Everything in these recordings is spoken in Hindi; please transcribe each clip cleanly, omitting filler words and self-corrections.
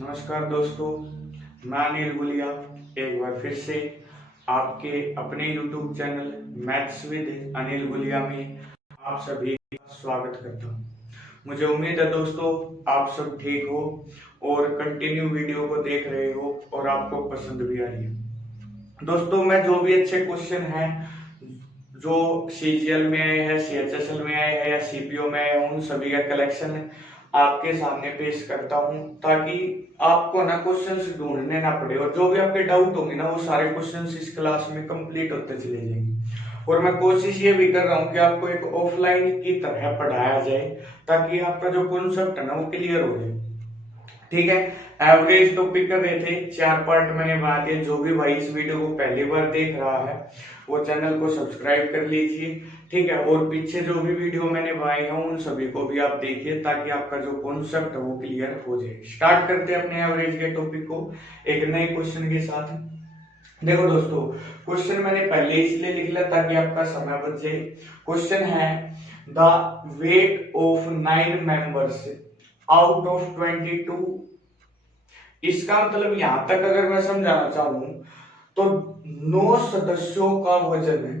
नमस्कार दोस्तों, मैं अनिल गुलिया एक बार फिर से आपके अपने YouTube channel maths with Anil Gulia में आप सभी का स्वागत करता हूं। मुझे उम्मीद है दोस्तों आप सब ठीक हो और कंटिन्यू वीडियो को देख रहे हो और आपको पसंद भी आ रही है। दोस्तों मैं जो भी अच्छे क्वेश्चन हैं जो CGL में आए हैं, CHSL में आए हैं या CPO में आए हैं, उन सभी का कलेक्शन आपके सामने पेश करता हूं ताकि आपको ना क्वेश्चंस ढूंढने ना पड़े और जो भी आपके डाउट होंगे ना वो सारे क्वेश्चंस इस क्लास में कंप्लीट होते चले जाएंगे। और मैं कोशिश ये भी कर रहा हूं कि आपको एक ऑफलाइन की तरह पढ़ाया जाए ताकि आपका जो कॉन्सेप्ट है ना वो क्लियर हो जाए। ठीक है, एवरेज टॉपिक कर रहे थे, 4 पार्ट मैंने बना दिए। जो भी भाई इस वीडियो को पहली बार देख रहा है वो चैनल को सब्सक्राइब कर लीजिए। ठीक है, और पीछे जो भी वीडियो मैंने बनाए हैं उन सभी को भी आप देखिए ताकि आपका जो कॉन्सेप्ट है वो क्लियर हो जाए। स्टार्ट करते हैं अपने एवरेज के टॉपिक को एक नए क्वेश्चन के साथ। देखो दोस्तों, क्वेश्चन मैंने पहले इसलिए लिख लिया ताकि आपका समय बच जाए। क्वेश्चन है the weight of 9 members out of 22। इसका मतलब यहां तक अगर मैं समझाना चाहूं तो 9 सदस्यों का वजन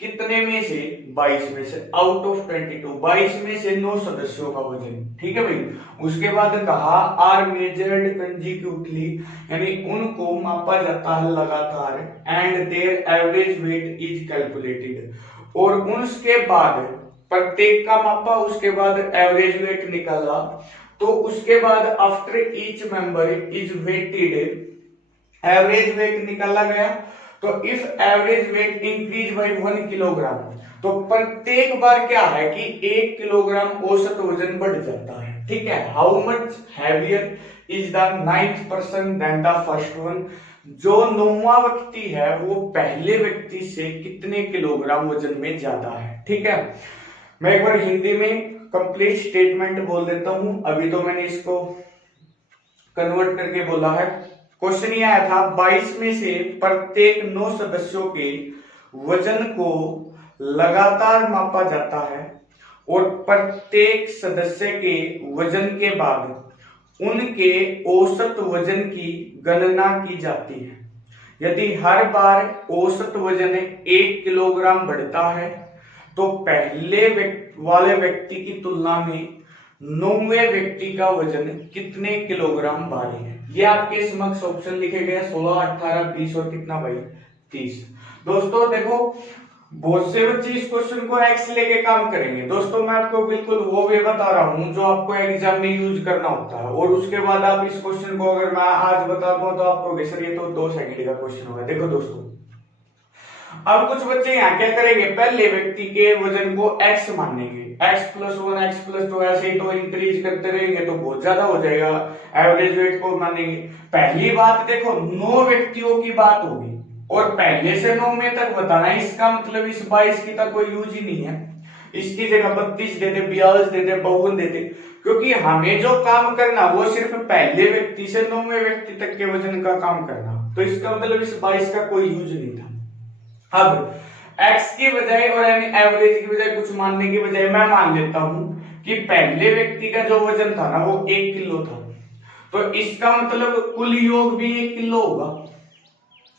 कितने में से 22 में से आउट ऑफ 22, 22 में से 9 सदस्यों का वजन। ठीक है भाई, उसके बाद कहा आर मेजर्ड कंजिक्यूटली, यानी उनको मापा जाता है लगातार, and there average weight is calculated, और उसके बाद प्रत्येक का मापा, उसके बाद एवरेज वेट निकाला, तो उसके बाद after each member is weighted, average weight निकाला गया। तो if average weight increase by 1 kilogram, तो प्रत्येक बार क्या है कि 1 किलोग्राम औसत वजन बढ़ जाता है। ठीक है, how much heavier is the 9th person than the first one, जो 9वां व्यक्ति है वो पहले व्यक्ति से कितने किलोग्राम वजन में ज्यादा है। ठीक है, मैं एक बार हिंदी में कंप्लीट स्टेटमेंट बोल देता हूं, अभी तो मैंने इसको कन्वर्ट करके बोला है। क्वेश्चन ये आया था 22 में से प्रत्येक 9 सदस्यों के वजन को लगातार मापा जाता है और प्रत्येक सदस्य के वजन के बाद उनके औसत वजन की गणना की जाती है। यदि हर बार औसत वजन 1 किलोग्राम बढ़ता है तो पहले वाले व्यक्ति की तुलना में 9वें व्यक्ति का वजन कितने किलोग्राम भारी है। ये आपके समक्ष ऑप्शन लिखे गए 16, 18, 20 और कितना भाई 30। दोस्तों देखो, बहुत से बच्चे इस क्वेश्चन को एक्स लेके काम करेंगे। दोस्तों मैं आपको बिल्कुल वो वे बता रहा हूं जो आपको एग्जाम में यूज करना होता है, और उसके बाद आप इस क्वेश्चन को अगर मैं आज बता दूं तो आप कहोगे सर ये तो 2 सेकंड का क्वेश्चन होगा। देखो दोस्तों, अब कुछ बच्चे यहाँ क्या करेंगे, पहले व्यक्ति के वजन को x मानेंगे, x + 1 x + 2 ऐसे ही तो इंक्रीज करते रहेंगे तो बहुत ज्यादा हो जाएगा। एवरेज वेट को मानेंगे। पहली बात देखो, 9 व्यक्तियों की बात होगी और पहले से 9 में तक बताना, इसका मतलब इस 22 की तक कोई यूज ही नहीं है। इसकी जगह 32 देते, 42 देते, 52 देते, क्योंकि हमें जो काम करना वो सिर्फ पहले व्यक्ति से 9वें व्यक्ति तक के वजन का काम करना, तो इसका मतलब इस 22 का कोई यूज नहीं था। अब x की बजाय और यानी एवरेज की बजाय कुछ मानने की बजाय मैं मान लेता हूं कि पहले व्यक्ति का जो वजन था ना वो 1 किलो था, तो इसका मतलब कुल योग भी 1 किलो होगा।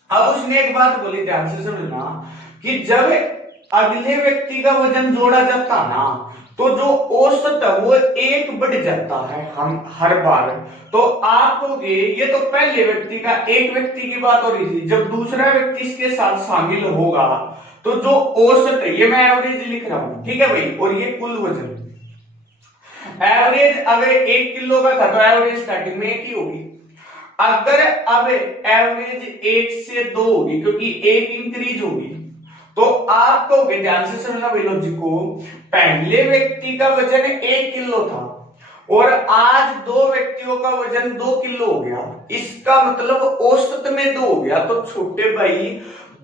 अब उसने एक बात बोली, ध्यान से समझना, कि जब अगले व्यक्ति का वजन जोड़ा जाता ना तो जो औसत है वो 1 बढ़ जाता है हम हर बार। तो आप कहोगे ये तो पहले व्यक्ति का, एक व्यक्ति की बात हो रही थी, जब दूसरा व्यक्ति इसके साथ शामिल होगा तो जो औसत है, ये मैं एवरेज लिख रहा हूं, ठीक है भाई, और ये कुल वजन। एवरेज अगर 1 किलो का था तो एवरेज स्टार्टिंग में 1 ही होगी। अगर अब एवरेज 1 से 2 होगी क्योंकि 1 इंक्रीज होगी, तो आप कहोगे, ध्यान से समझना भाई लॉजिक को, पहले व्यक्ति का वजन 1 किलो था और आज 2 व्यक्तियों का वजन 2 किलो हो गया, इसका मतलब औसत में 2 हो गया। तो छोटे भाई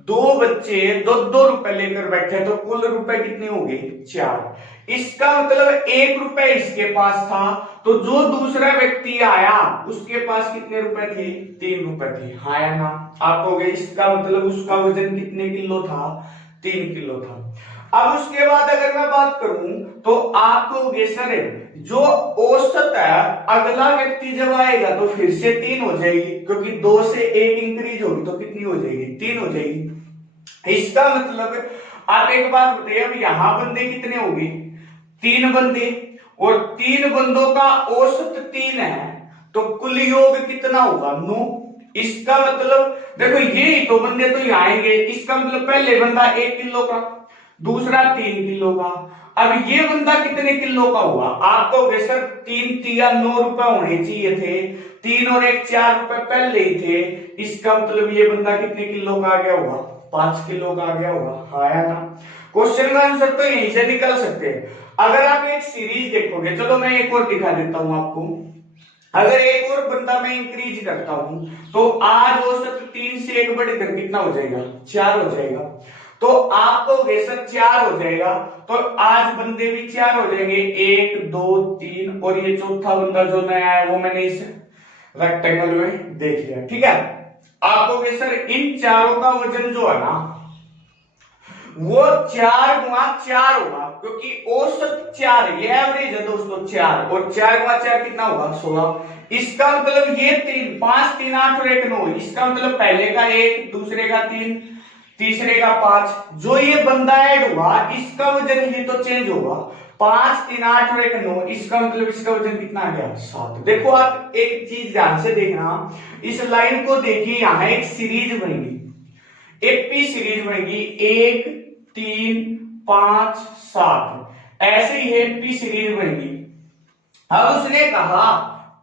2 बच्चे 2-2 रुपए लेकर बैठे तो कुल रुपए कितने हो गए 4। इसका मतलब 1 रुपए इसके पास था, तो जो दूसरा व्यक्ति आया उसके पास कितने रुपए थे 3 रुपए थे। हाँ या ना? आप कहोगे इसका मतलब उसका वजन कितने किलो था 3 किलो था। अब उसके बाद अगर मैं बात करूं तो आपको होगे सर जो औसत है, अगला व्यक्ति जब आएगा तो फिर से 3 हो जाएगी, क्योंकि 2 से 1 इंक्रीज होगी तो कितनी हो जाएगी, 3 हो जाएगी। इसका मतलब आप एक बात बताइए, अब यहां बंदे कितने होंगे, 3 बंदे, और 3 बंदों का औसत 3 है, तो कुल योग कितना होगा, 9। इसका मतलब देखो ये तो बंदे तो यहाँ आएंगे, इसका मतलब पहले बंदा 1 किलो का, दूसरा 3 किलो का, अब ये बंदा कितने किलो का हुआ, आपको सर 3 तिया 9 रुपए होने चाहिए थे, 3 और 1 4 रुपए पहले ही थे, इसका मतलब ये बंदा कितने किलो का आ गया होगा, 5 किलो का आ गया होगा। आया ना, क्वेश्चन का आंसर तो यहीं से निकल सकते हैं। अगर आप एक सीरीज देखोगे, चलो मैं एक और दिखा देता हूं आपको, अगर एक और बंदा मैं इंक्रीज करता हूं तो आज औसत 3 से 1 बढ़कर कितना हो जाएगा, 4 हो जाएगा। तो आपको सर 4 हो जाएगा, तो आज बंदे भी 4 हो जाएंगे, 1 2 3, और ये चौथा बंदा जो नया है वो मैंने इस रेक्टेंगल में देख लिया। ठीक है, आपको सर इन चारों का वजन जो है ना वो 4 गुणा 4 होगा, क्योंकि औसत 4, ये एवरेज है दोस्तों 4, और 4 गुणा 4 कितना होगा, 16। इसका मतलब ये 3 5 3 8 और 1 9, इसका मतलब पहले का 1, दूसरे का 3, तीसरे का 5, जो ये बंदा ऐड हुआ इसका वजन ये तो चेंज होगा, 5 3 8 और 1 9, इसका मतलब इसका वजन कितना आ गया, 7। देखो आप एक चीज ध्यान से देखना, इस लाइन को देखिए, यहां एक सीरीज बनेगी, एक पी सीरीज बनेगी, 1 3 5 7, ऐसे ही है पी सीरीज बनेगी। अब उसने कहा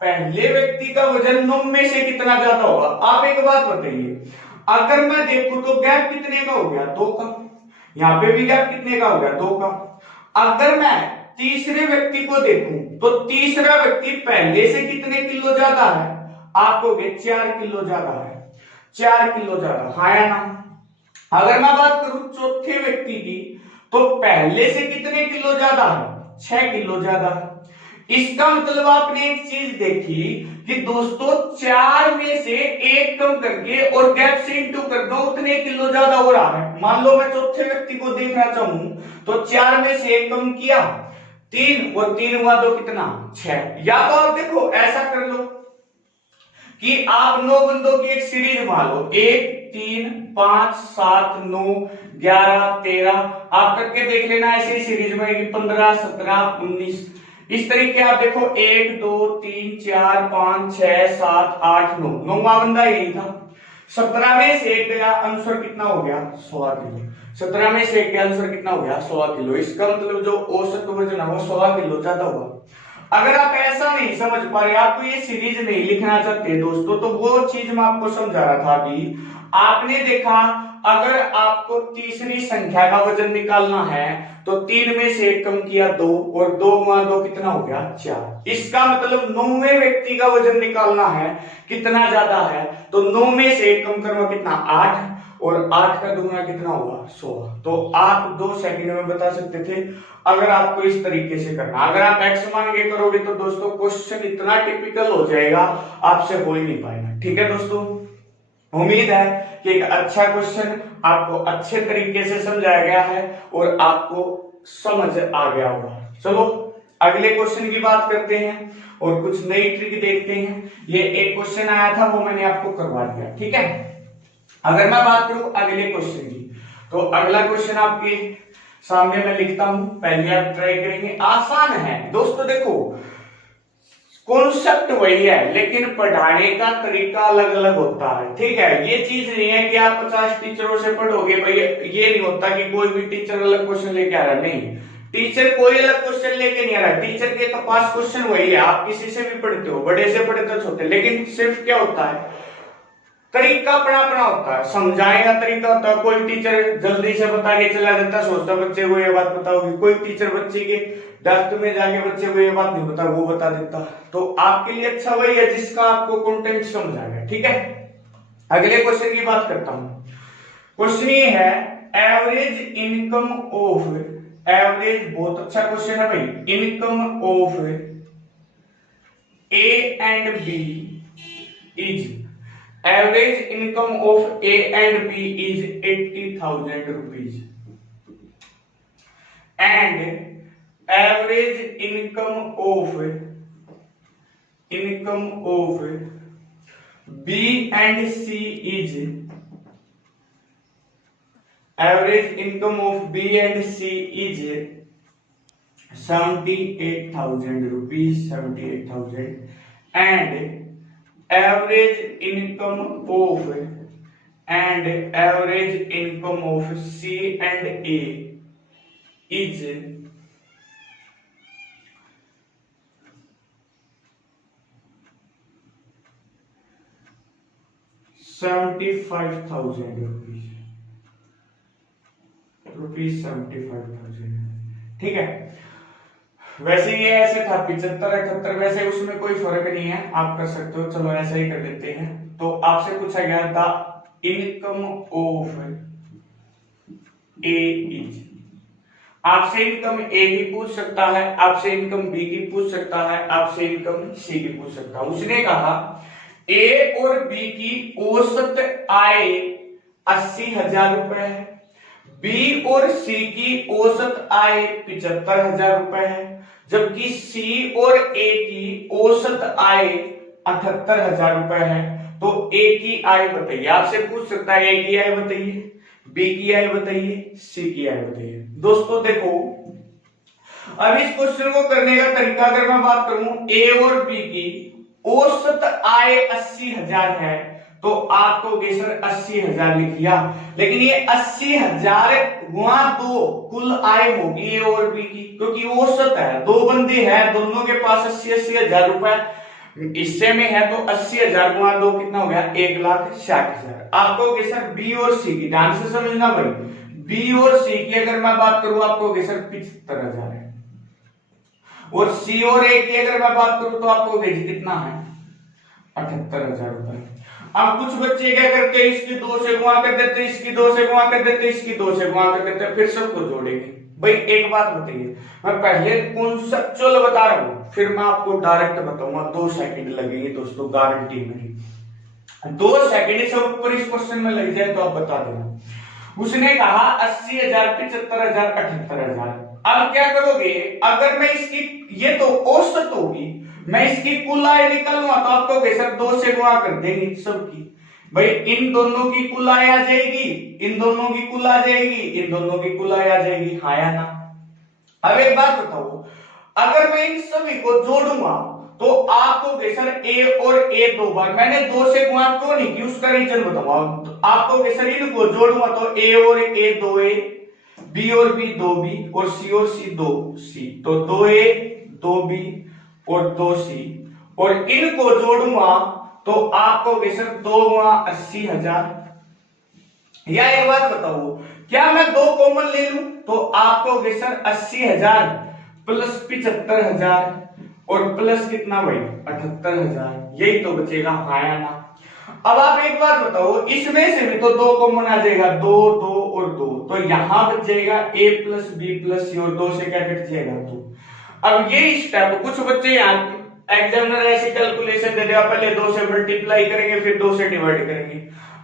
पहले व्यक्ति का वजन 9 में से कितना ज्यादा होगा। आप एक बात बताइए, अगर मैं देखूं तो गैप कितने का हो गया, 2 का, यहां पे भी गैप कितने का हो गया, 2 का। अगर मैं तीसरे व्यक्ति को देखूं तो तीसरा व्यक्ति पहले से कितने किलो ज्यादा है, आपको 4 किलो ज्यादा है, 4 किलो ज्यादा, हाँ या ना। अगर मैं बात करूं चौथे व्यक्ति की तो पहले से कितने किलो ज्यादा है, 6 किलो ज्यादा है। इसका मतलब आपने एक चीज देखी कि दोस्तों 4 में से 1 कम करके और गैप से इंटू कर दो, उतने किलो ज्यादा हो रहा है। मान लो मैं चौथे व्यक्ति को देखना चाहूं तो 4 में से 1 कम किया, 3, और 3 हुआ तो कितना, 6। या तो आप देखो ऐसा कर लो कि आप 9 बंदों की एक सीरीज मान लो, 1 3 5 7 9 11 13, आप करके देख लेना, ऐसे ही सीरीज बनेगी 15 17 19। इस तरीके आप देखो 1 2 3 4 5 6 7 8 9, 9वां बंदा यही था, 17 में से 1 गया, आंसर कितना हो गया, 16 किलो। 17 में से 1 गया, आंसर कितना हो गया, 16 किलो। इसका मतलब जो औसत वजन है वो 16 किलो ज्यादा होगा। अगर आप ऐसा नहीं समझ पा रहे, आपको ये सीरीज नहीं लिखना चाहते दोस्तों, तो वो चीज मैं आपको समझा रहा था अभी। आपने देखा अगर आपको तीसरी संख्या का वजन निकालना है तो 3 में से 1 कम किया 2, और 2 गुणा 2 कितना हो गया, 4। इसका मतलब 9वें व्यक्ति का वजन निकालना है, कितना ज्यादा है, तो 9 में से 1 कम करो कितना, 8, और 8 का दुगना कितना होगा, 16। तो आप 2 सेकंड में बता सकते थे अगर आपको इस तरीके से करना। अगर आप एक्स मान के करोगे तो दोस्तों क्वेश्चन इतना टिपिकल हो जाएगा, आपसे हो ही नहीं पाएगा। ठीक है दोस्तों, उम्मीद है कि एक अच्छा क्वेश्चन आपको अच्छे तरीके से समझाया गया है और आपको समझ आ गया होगा। चलो अगले क्वेश्चन की बात करते हैं और कुछ नई ट्रिक देखते हैं। ये एक क्वेश्चन आया था वो मैंने आपको करवा दिया, ठीक है। अगर मैं बात करूं अगले क्वेश्चन की, तो अगला क्वेश्चन आपके सामने मैं लिखता हूं, पहले आप ट्राई करेंगे। आसान है दोस्तों, देखो कॉन्सेप्ट वही है लेकिन पढ़ाने का तरीका अलग अलग होता है, ठीक है। ये चीज नहीं है कि आप 50 टीचरों से पढ़ोगे भाई, ये नहीं होता कि कोई भी टीचर अलग क्वेश्चन लेके आ रहा है, नहीं, टीचर कोई अलग क्वेश्चन लेके नहीं आ रहा, टीचर के पास क्वेश्चन वही है। आप किसी से भी पढ़ते हो, बड़े से पढ़ते हो छोटे, लेकिन सिर्फ क्या होता है, तरीका अपना अपना होता है, समझाने का तरीका होता है। कोई टीचर जल्दी से बता के चला जाता है, सोचता बच्चे को ये बात बताओगी, कोई टीचर बच्चे के डेप्थ में जाके बच्चे को ये बात नहीं बता, वो बता देता। तो आपके लिए अच्छा वही है जिसका आपको कंटेंट समझ आ गया, ठीक है। अगले क्वेश्चन की बात करता हूं। क्वेश्चन ये है, एवरेज इनकम ऑफ, एवरेज बहुत अच्छा क्वेश्चन है भाई, income of A and B is, average income of A and B is 80,000 rupees. and average income of B and C is average income of B and C is 78,000 rupees, 78,000, and average income of C and A is 75,000 rupees 75,000। ठीक है, वैसे ये ऐसे था 75 78, वैसे उसमें कोई फर्क नहीं है, आप कर सकते हो। चलो ऐसा ही कर देते हैं। तो आपसे पूछा गया था इनकम ऑफ ए इज, आपसे इनकम ए की पूछ सकता है, आपसे इनकम बी की पूछ सकता है, आपसे इनकम सी की पूछ सकता है। उसने कहा ए और बी की औसत आय 80,000 रुपए है, बी और सी की औसत आय 75,000 रुपए है, जबकि सी और ए की औसत आय 78,000 रुपए है। तो ए की आय बताइए, आपसे पूछ सकता है ए की आय बताइए, बी की आय बताइए, सी की आय बताइए। दोस्तों देखो, अब इस क्वेश्चन को करने का तरीका अगर मैं बात करूं, ए और बी की औसत आय 80,000 है, तो आपको सर 80,000 लिख लिया, लेकिन ये 80,000 गुणा 2 कुल आय होगी ए और बी की, क्योंकि औसत है, दो बंदे हैं, दोनों के पास 80,000 रुपए हिस्से में है, तो 80,000 गुणा 2 कितना हो गया, 1,60,000। आपको सर बी और सी की, ध्यान से समझना भाई, बी और सी की अगर मैं बात करूं, आपको सर 75,000 है, और सी और ए की अगर मैं बात करूं तो आपको कितना है, 78,000 रुपए। अब कुछ बच्चे क्या करते हैं, इसकी 2 से गुणा कर देते, इसकी 2 से गुणा कर देते, इसकी 2 से गुणा कर देते, फिर सबको जोड़ेंगे। भाई एक बात बताइए, मैं पहले कॉन्सेप्चुअल बता रहा हूं, फिर मैं आपको डायरेक्ट बताऊंगा। 2 सेकंड लगेंगे दोस्तों, गारंटी मेरी। 2 सेकंड से ऊपर इस क्वेश्चन में लग जाए तो आप बता देना। उसने कहा 80,000, 75,000, 78,000। अब क्या करोगे, अगर मैं इसकी, ये तो औसत होगी, मैं इसकी कुल आय निकालूंगा तो आपको सर 2 से गुणा कर देंगे सबकी। भाई इन दोनों की कुल आय आ जाएगी, इन दोनों की कुल आ जाएगी, इन दोनों की कुल आय आ जाएगी, हाँ या ना। अब एक बात बताओ, अगर मैं इन सभी को जोड़ूंगा तो आपको सर ए और ए 2 बार, मैंने 2 से गुणा क्यों नहीं की उसका रीजन बताऊंगा। तो आपको सर इनको जोड़ूंगा तो ए और ए 2a, बी और बी 2b, और सी 2c, तो 2a 2b और 2c, और इनको जोड़ूंगा तो आपको सर 2 गुणा 80,000। या एक बात बताओ, क्या मैं 2 कॉमन ले लूं तो आपको सर 80,000 प्लस 75,000 और प्लस कितना भाई 78,000, यही तो बचेगा, हाँ या ना। अब आप एक बात बताओ, इसमें से भी तो 2 कॉमन आ जाएगा, 2 2 और 2, तो यहां बच जाएगा a प्लस बी प्लस सी, और 2 से क्या कट जाएगा 2। अब ये स्टेप कुछ बच्चे यहाँ एग्जामिनर ऐसी कैलकुलेशन दे देगा, पहले 2 से मल्टीप्लाई करेंगे, फिर 2 से डिवाइड करेंगे।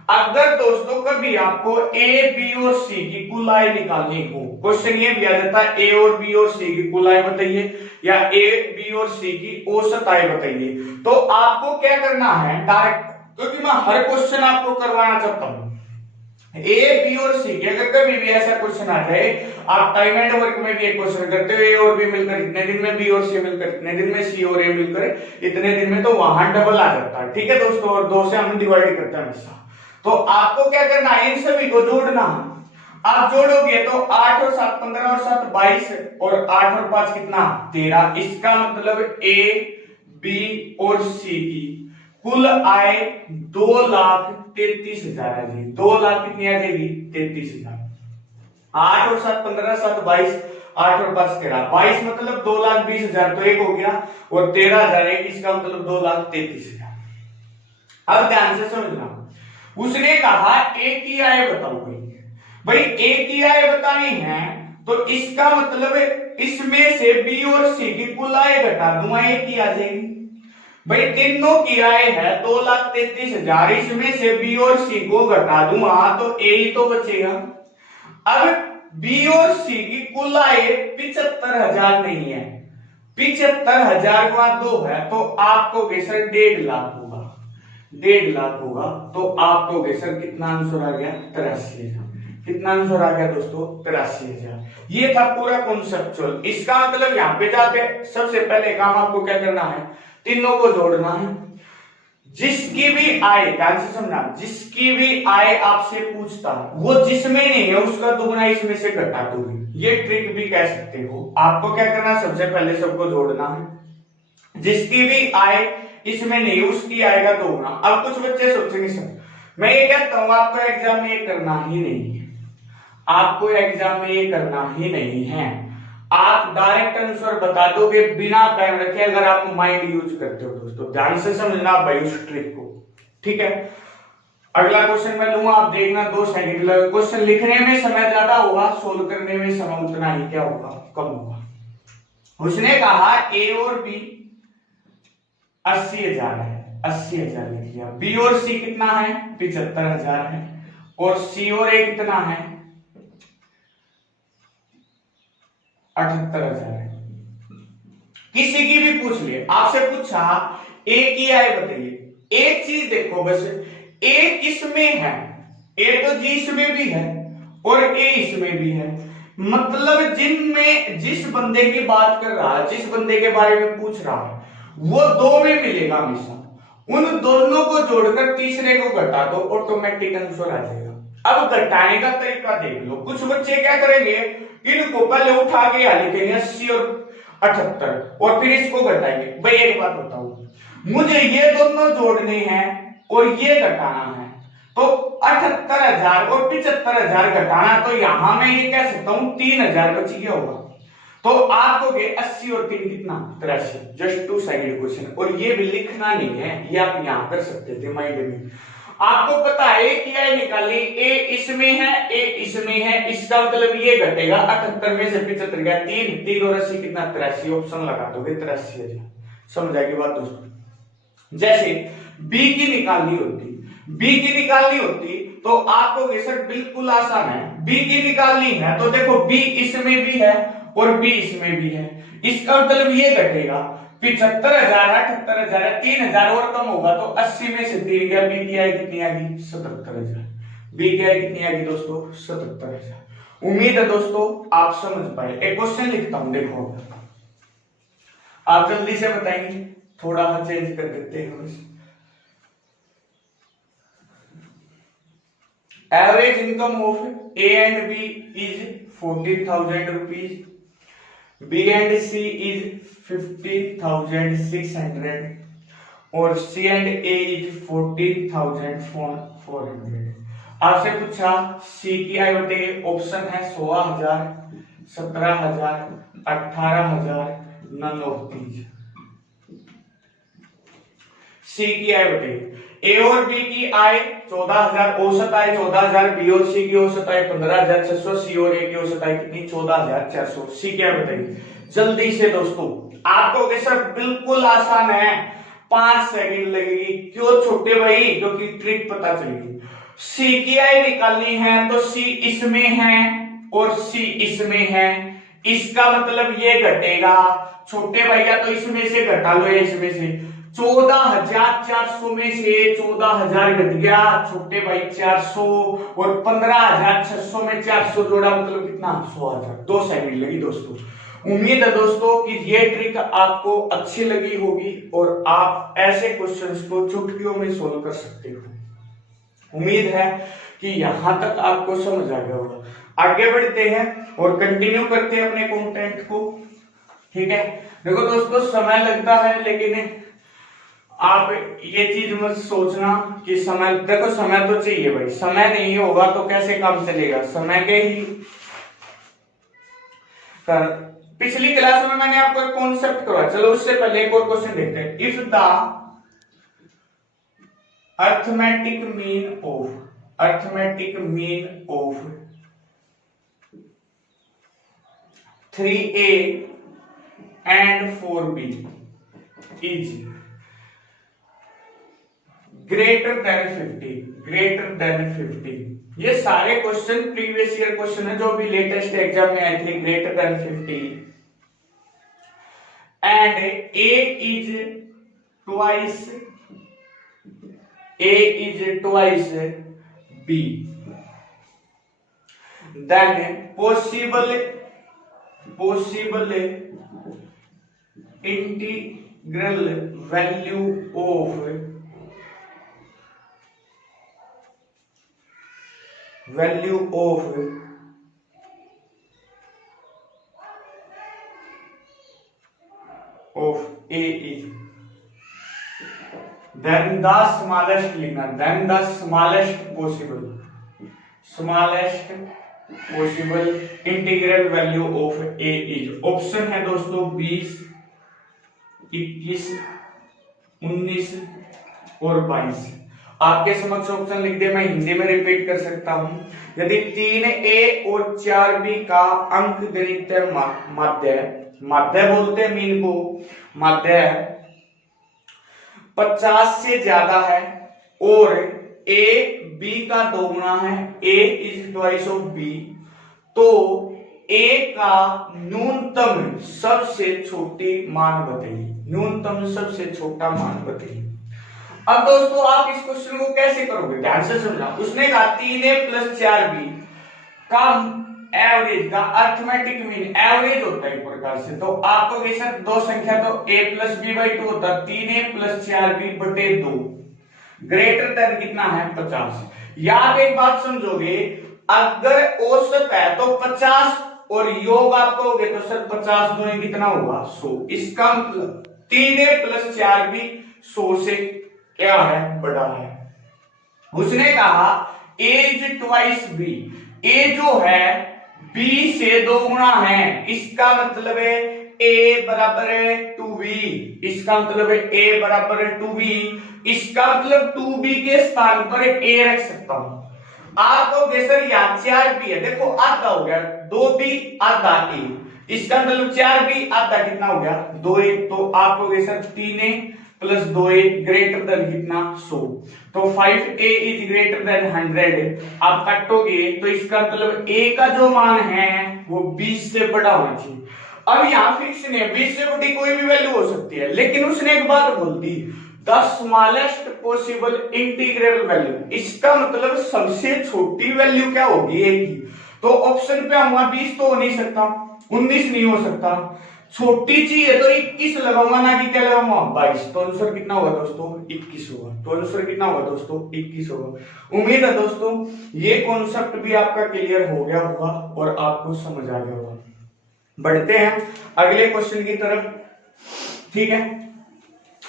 अगर दोस्तों कभी आपको ए बी और सी की कुल आय निकालनी हो, क्वेश्चन ये दिया जाता है ए और बी और सी की कुल आय बताइए, या ए बी और सी की औसत आय बताइए, तो आपको क्या करना है डायरेक्ट, क्योंकि मैं हर क्वेश्चन आपको करवाना चाहता हूं। ए बी और सी की अगर कभी भी ऐसा क्वेश्चन आ जाए, आप टाइम एंड वर्क में भी एक क्वेश्चन करते हो, ए और बी मिलकर इतने दिन में, बी और सी मिलकर इतने दिन में, सी और ए मिलकर इतने दिन में, तो वहां डबल आ जाता है। ठीक है दोस्तों, और 2 से हम डिवाइड करते हैं हमेशा। तो आपको क्या करना है, इन सभी को जोड़ना। आप जोड़ोगे तो 8 और 7 15 और 7 22, और 8 और 5 कितना 13। इसका मतलब ए बी और सी की कुल आय 2,33,000 आ जाएगी। 2 लाख कितनी आ जाएगी, 33,000। 8 और 7 15 7 22, 8 और 5 13, 22 मतलब 2,20,000, तो एक हो गया, और 13,000 एक, इसका मतलब 2,33,000। अब ध्यान से समझना, उसने कहा ए की आय बताओ। भाई ए की आय बतानी है तो इसका मतलब इसमें से बी और सी की कुल आय घटा दूंगा, ए की आ जाएगी। भाई तीनों की आय है 2,33,000, इसमें से बी और सी को घटा दूंगा तो ए ही तो बचेगा। अब बी और सी की कुल आय 75,000 नहीं है, 75,000 का 2 है तो आपको सर 1.5 लाख होगा, 1.5 लाख होगा तो आपको सर कितना आंसर आ गया 83,000। कितना आंसर आ गया दोस्तों 83,000। ये था पूरा कॉन्सेप्चुअल। इसका मतलब यहाँ पे जाके सबसे पहले काम आपको क्या करना है, तीनों को जोड़ना है। जिसकी भी आय, ध्यान से समझना, जिसकी भी आय आपसे पूछता है वो जिसमें नहीं है उसका दुगना इसमें से घटा दोगे। ये ट्रिक भी कह सकते हो। आपको क्या करना है, सबसे पहले सबको जोड़ना है। जिसकी भी आय इसमें नहीं उसकी आय का दोगुना। अब कुछ बच्चे सोचेंगे सर मैं ये कहता हूं आपको एग्जाम में ये करना ही नहीं है, आपको एग्जाम में ये करना ही नहीं है। आप डायरेक्ट आंसर बता दोगे बिना पेन रखे अगर आप माइंड यूज करते हो। दोस्तों ध्यान से समझना भाई उस ट्रिक को, ठीक है। अगला क्वेश्चन मैं लूंगा, आप देखना 2 सेकंड लगे। क्वेश्चन लिखने में समय ज्यादा होगा, सोल्व करने में समय उतना ही क्या होगा, कम होगा। उसने कहा ए और बी 80,000 है, 80,000 लिख लिया। बी और सी कितना है 75,000 है, और सी और ए कितना है 78,000 है। किसी की भी पूछ लिए, आपसे पूछा ए की आय बताइए। एक चीज देखो बस, ए किसमें है, ए तो जी इसमें भी है और ए इसमें भी है। मतलब जिनमें जिस बंदे की बात कर रहा है, जिस बंदे के बारे में पूछ रहा है वो 2 में मिलेगा हमेशा। उन दोनों को जोड़कर तीसरे को घटा दो, ऑटोमेटिक आंसर आ जाएगा। अब घटाने का तरीका देख लो। कुछ बच्चे क्या करेंगे, इनको पहले उठा के यहां लिखेंगे 80 और 78 और फिर इसको घटाएंगे। भाई एक बात बताओ, मुझे ये दोनों जोड़ने हैं और ये घटाना है, तो 78,000 और 75,000 घटाना, तो यहां मैं ये कह सकता हूं 3,000 बच गया होगा। तो आप कहोगे 80 और 3 कितना 83। जस्ट 2 सेकंड क्वेश्चन, और ये भी लिखना नहीं है, ये आप यहां कर सकते थे माइंड में। आपको पता है कि आय निकाली, ए इसमें है ए इसमें है, इसका मतलब ये घटेगा 78 में से 75 गया 3, 3 और 80 कितना 83। ऑप्शन लगा दोगे 83,000। समझ आएगी बात दोस्तों। जैसे बी की निकालनी होती, बी की निकालनी होती तो आपको ये सर बिल्कुल आसान है। बी की निकालनी है तो देखो बी इसमें भी है और बी इसमें भी है, इसका मतलब ये घटेगा 75,000 78,000 3,000 और कम होगा तो 80 में से 3 गया, बी की आय कितनी आ गई 77,000। बी की आय कितनी आ गई दोस्तों 77,000। उम्मीद है दोस्तों आप समझ पाए। एक क्वेश्चन लिखता हूं, देखो आप जल्दी से बताएंगे, थोड़ा सा चेंज कर देते हैं। Average income of A and B is 14,000 rupees, B and C is 15,600 और सी एंड ए इज 14,400। आपसे पूछा सी की आय बताइए। ऑप्शन है 16,000, 17,000, 18,000, नन ऑफ दीज। सी की आय बताइए। ए और बी की आय 14,000, औसत आय 14,000, बी और सी की औसत आय 15,600, सी और ए की औसत आय कितनी 14,400। सी क्या बताइए जल्दी से दोस्तों। आपको सर बिल्कुल आसान है, 5 सेकंड लगेगी। क्यों छोटे भाई, क्योंकि ट्रिक पता चलेगी। सी की आय निकालनी है तो सी इसमें है और सी इसमें है, इसका मतलब ये घटेगा छोटे भैया, तो इसमें से घटा लो, इसमें से 14,400 में से 14,000 घट गया छोटे भाई 400, और 15,600 में 400 जोड़ा मतलब कितना 100,000। 2 सेकंड लगी दोस्तों। उम्मीद है दोस्तों कि ये ट्रिक आपको अच्छी लगी होगी और आप ऐसे क्वेश्चंस को चुटकियों में सोल्व कर सकते हो। उम्मीद है कि यहां तक आपको समझ आ गया होगा। आगे बढ़ते हैं और कंटिन्यू करते हैं अपने कंटेंट को, ठीक है। देखो दोस्तों समय लगता है, लेकिन आप ये चीज मत सोचना कि समय, देखो समय तो चाहिए भाई, समय नहीं होगा तो कैसे काम चलेगा, समय के ही कर। पिछली क्लास में मैंने आपको एक कॉन्सेप्ट करवाया, चलो उससे पहले एक और क्वेश्चन देखते हैं। If the arithmetic mean of 3a and 4b is greater than 50। ये सारे क्वेश्चन प्रीवियस ईयर क्वेश्चन है जो भी लेटेस्ट एग्जाम में आए थे। Greater than 50 and A is twice B, then possible integral value of A is, then the smallest लिखना, then the smallest possible integral value of A is। Option है दोस्तों 20, 21, 19 और 22। आपके समक्ष ऑप्शन लिख दे, मैं हिंदी में रिपीट कर सकता हूं। यदि 3A और 4B का अंक गणितीय माध्य बोलते हैं मीन को, माध्य 50 से ज्यादा है और A B का दोगुना है, A is twice of B, तो A का न्यूनतम सबसे छोटी मान बताइए, न्यूनतम सबसे छोटा मान बताइए। अब दोस्तों आप इस क्वेश्चन को कैसे करोगे, ध्यान से सुनना। उसने कहा 3A + 4B का एवरेज का अर्थमेटिक मीन एवरेज होता है एक प्रकार से, तो आपको कैसे दो संख्या तो A + B/2 होता है, 3A + 4B/2 ग्रेटर देन कितना है 50। याद एक बात समझोगे, अगर औसत है तो 50 और योग आप कहोगे तो सर 50 दो कितना होगा 100। इसका मतलब 3A + 4B 100 से क्या है बड़ा है। उसने कहा A is twice B, A जो है B से दोगुना है, इसका मतलब है A बराबर है 2B, इसका मतलब है A बराबर है 2B, इसका मतलब 2B के स्थान पर A रख सकता हूं। आपको सर यहाँ 4B है, देखो आधा हो गया, 2B आधा A, इसका मतलब 4B आधा कितना हो गया 2A, तो आपको sir 3A + 2A greater than कितना 100, तो 5A इज ग्रेटर देन 100। आप काटोगे तो इसका मतलब A का जो मान है वो 20 से बड़ा होना चाहिए। अब यहाँ फिक्स नहीं है, 20 से बड़ी कोई भी वैल्यू हो सकती है, लेकिन उसने एक बात बोल दी the smallest possible integral value, इसका मतलब सबसे छोटी वैल्यू क्या होगी A की। तो ऑप्शन पे आऊंगा 20 तो हो नहीं सकता, 19 नहीं हो सकता, छोटी चीज है तो 21 लगाऊंगा ना कि क्या लगाऊंगा 22, तो आंसर कितना होगा दोस्तों 21 होगा। तो आंसर कितना होगा दोस्तों 21 होगा। उम्मीद है दोस्तों ये कॉन्सेप्ट भी आपका क्लियर हो गया होगा और आपको समझ आ गया होगा। बढ़ते हैं अगले क्वेश्चन की तरफ, ठीक है।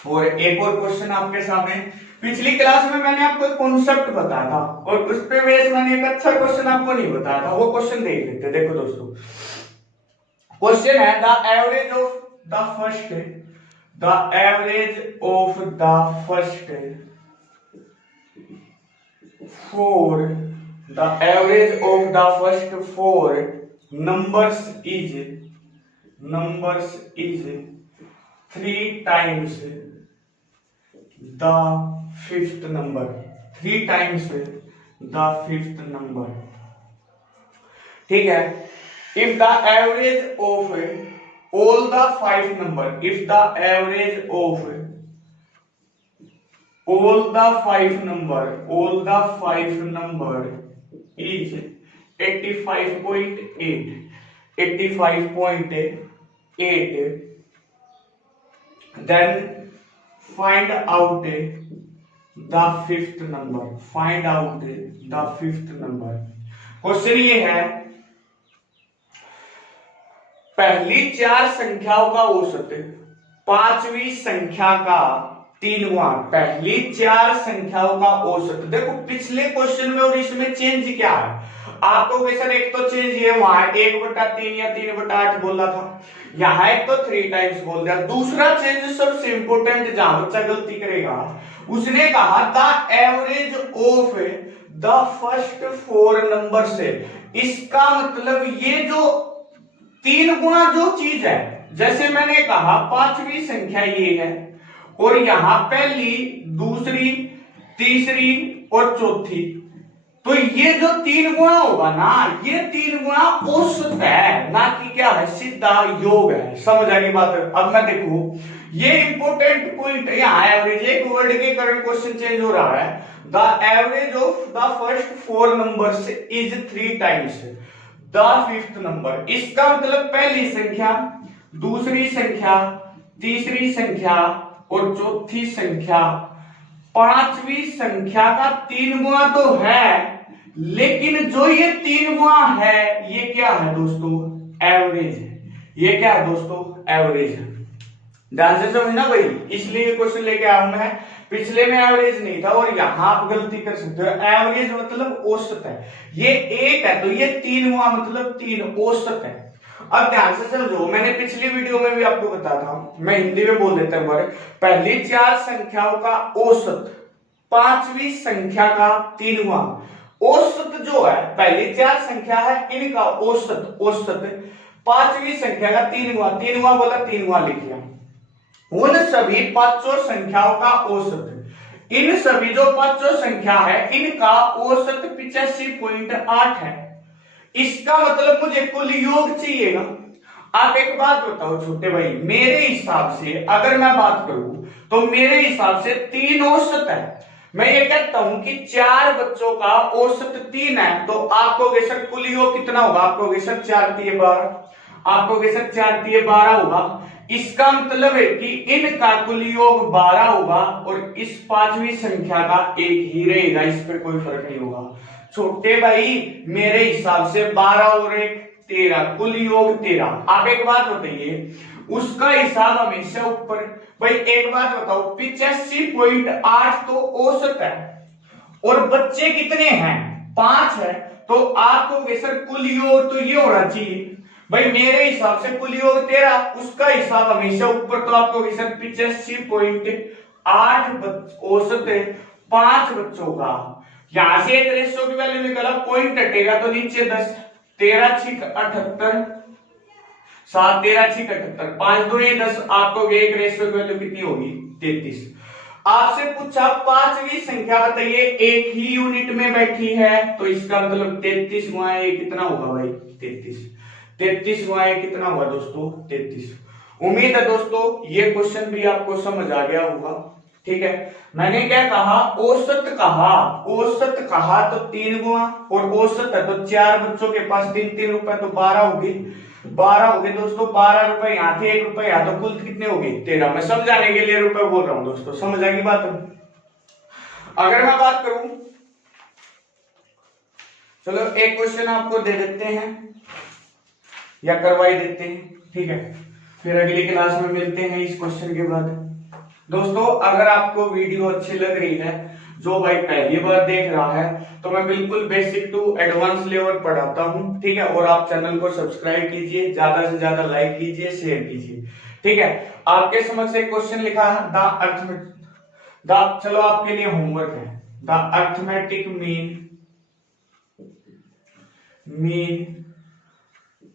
और एक और क्वेश्चन आपके सामने, पिछली क्लास में मैंने आपको एक कॉन्सेप्ट बताया था और उस पे बेस मैंने एक अच्छा क्वेश्चन आपको नहीं बताया था, वो क्वेश्चन देख लेते हैं। देखो दोस्तों क्वेश्चन है the average of the first four numbers is 3 times the fifth number, 3 times the fifth number, ठीक है। if the average of all the 5 number, if the average of all the 5 number is 85.8, then find out the fifth number, question ये है पहली 4 संख्याओं का औसत 5वीं संख्या का 3 गुना, पहली 4 संख्याओं का औसत। देखो पिछले क्वेश्चन में और इसमें चेंज क्या है, आपको सर एक तो चेंज ये वहां 1/3 या 3/8 बोला था, यहाँ एक तो 3 टाइम्स बोल दिया। दूसरा चेंज सबसे इंपोर्टेंट जहां बच्चा गलती करेगा, उसने कहा the average of the first 4 number से, इसका मतलब ये जो 3 गुना जो चीज है, जैसे मैंने कहा 5वीं संख्या ये है और यहां पहली, दूसरी, तीसरी और चौथी। तो ये जो 3 गुणा होगा ना, ये 3 गुणा औसत है, ना कि क्या है, सीधा योग है। समझ आ गई बात? अब मैं देखू, ये इंपोर्टेंट पॉइंट यहाँ एवरेज, एक वर्ड के करंट क्वेश्चन चेंज हो रहा है। The average of the first 4 numbers is 3 times the 5th number. इसका मतलब पहली संख्या, दूसरी संख्या, तीसरी संख्या और चौथी संख्या, पांचवी संख्या का 3 गुणा तो है, लेकिन जो ये 3 गुणा है ये क्या है दोस्तों, एवरेज है। ये क्या है दोस्तों, एवरेज है। ध्यान से समझना भाई, इसलिए ये क्वेश्चन लेके आया हूं मैं। पिछले में एवरेज नहीं था और यहां आप गलती कर सकते हो। एवरेज मतलब औसत है, ये 1 है तो ये 3 गुणा मतलब 3 औसत है। अब ध्यान से समझो, मैंने पिछली वीडियो में भी आपको बताया था, मैं हिंदी में बोल देता हूं, पहली 4 संख्याओं का औसत पांचवी संख्या का 3 गुणा। औसत जो है, पहली 4 संख्या है इनका औसत, पांचवी संख्या का 3 गुणा, 3 गुणा बोला 3 गुणा लिख लिया। उन सभी पांचों संख्याओं का औसत, इन सभी जो पांचों संख्या है इनका औसत 85.8 है। इसका मतलब मुझे कुल योग चाहिएगा। आप एक बात बताओ छोटे भाई, मेरे हिसाब से अगर मैं बात करूं तो मेरे हिसाब से 3 औसत है। मैं ये कहता हूं कि 4 बच्चों का औसत 3 है, तो आपको सर कुल योग कितना होगा, आपको सर 4 3 12, आपको सर 4 3 12 होगा। इसका मतलब है कि इनका कुल योग 12 होगा और इस पांचवी संख्या का 1 ही रहेगा, इस पर कोई फर्क नहीं होगा। छोटे भाई मेरे हिसाब से 12 और 1 13, कुल योग 13। आप एक बात बताइए, उसका हिसाब हमेशा ऊपर। भाई एक बात बताओ, 85.8 तो औसत है और बच्चे कितने हैं, 5 है, तो आपको सर कुल योग तो ये होना चाहिए। भाई मेरे हिसाब से कुल योग 13, उसका हिसाब हमेशा ऊपर, तो आपको सर 85.8 औसत है 5 बच्चों का। यहां से एक रेशो की वैल्यू निकाला, पॉइंट हटेगा तो नीचे 10, 13 6 78, 7 13 6 78, 5 2 10, आपको एक रेशो की वैल्यू कितनी होगी, 33। आपसे पूछा पांचवी संख्या बताइए, एक ही यूनिट में बैठी है, तो इसका मतलब 33 गुणा ये कितना होगा भाई, 33। 33 गुणा ये कितना होगा दोस्तों, 33। उम्मीद है दोस्तों ये क्वेश्चन भी आपको समझ आ गया होगा। ठीक है, मैंने क्या कहा, औसत कहा, औसत कहा तो 3 गुणा, और औसत है तो 4 बच्चों के पास 3 रुपए, तो 12 होगी, 12 हो गए दोस्तों। 12 रुपए यहाँ थे, 1 रुपए यहाँ, तो कुल कितने हो गए, 13। मैं समझाने के लिए रुपए बोल रहा हूं दोस्तों, समझ आएगी बात। अगर मैं बात करूं, चलो एक क्वेश्चन आपको दे देते हैं या करवाई देते हैं, ठीक है, फिर अगली क्लास में मिलते हैं इस क्वेश्चन के बाद। दोस्तों अगर आपको वीडियो अच्छी लग रही है, जो भाई पहली बार देख रहा है, तो मैं बिल्कुल बेसिक टू एडवांस लेवल पढ़ाता हूं, ठीक है। और आप चैनल को सब्सक्राइब कीजिए, ज्यादा से ज्यादा लाइक कीजिए, शेयर कीजिए, ठीक है। आपके समक्ष एक क्वेश्चन लिखा है, चलो आपके लिए होमवर्क है, the arithmetic mean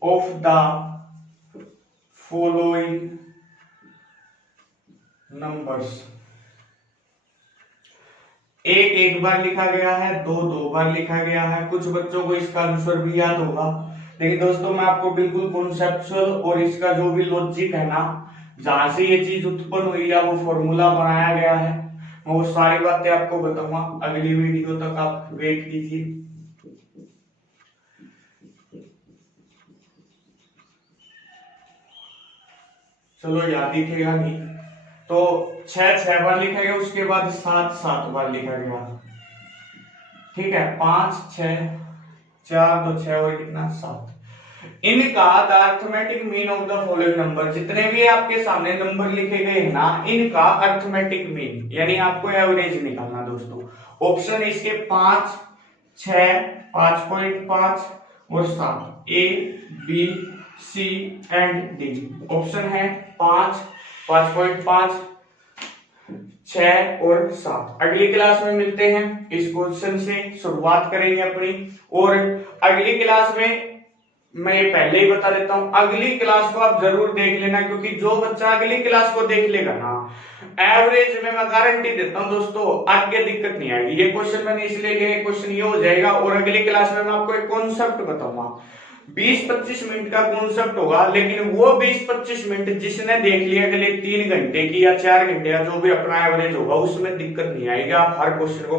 of the following numbers. एक बार लिखा गया है, दो बार लिखा गया है, कुछ बच्चों को इसका आंसर भी याद होगा, लेकिन दोस्तों मैं आपको बिल्कुल कॉन्सेप्चुअल और इसका जो भी लॉजिक है ना, जहां से ये चीज उत्पन्न हुई है, वो फॉर्मूला बनाया गया है, मैं वो सारी बातें आपको बताऊंगा। अगली वीडियो तक आप वेट कीजिए। चलो याद दिखेगा नहीं तो 6 बार लिखा गया, उसके बाद 7 बार लिखा गया, ठीक है। 5 6 4 2 6 और कितना 7। इनका the arithmetic mean of the following number, जितने भी आपके सामने नंबर लिखे गए हैं ना, इनका अर्थमेटिक मीन यानी आपको एवरेज निकालना दोस्तों। ऑप्शन इसके 5 6 5.5 और 7, A B C and D. Option है 5 5.5 6 और 7। अगली क्लास में मिलते हैं, इस क्वेश्चन से शुरुआत करेंगे अपनी, और अगली क्लास में मैं ये पहले ही बता देता हूं, अगली क्लास को आप जरूर देख लेना, क्योंकि जो बच्चा अगली क्लास को देख लेगा ना, एवरेज में मैं गारंटी देता हूं दोस्तों आगे दिक्कत नहीं आएगी। ये क्वेश्चन मैंने इसलिए लिया, क्वेश्चन ये हो जाएगा और अगली क्लास में मैं आपको एक कॉन्सेप्ट बताऊंगा। 20-25 मिनट का कॉन्सेप्ट होगा, लेकिन वो 20-25 मिनट जिसने देख लिया अगले 3 घंटे की या 4 घंटे या जो भी अपना एवरेज होगा उसमें दिक्कत नहीं आएगी। आप हर क्वेश्चन को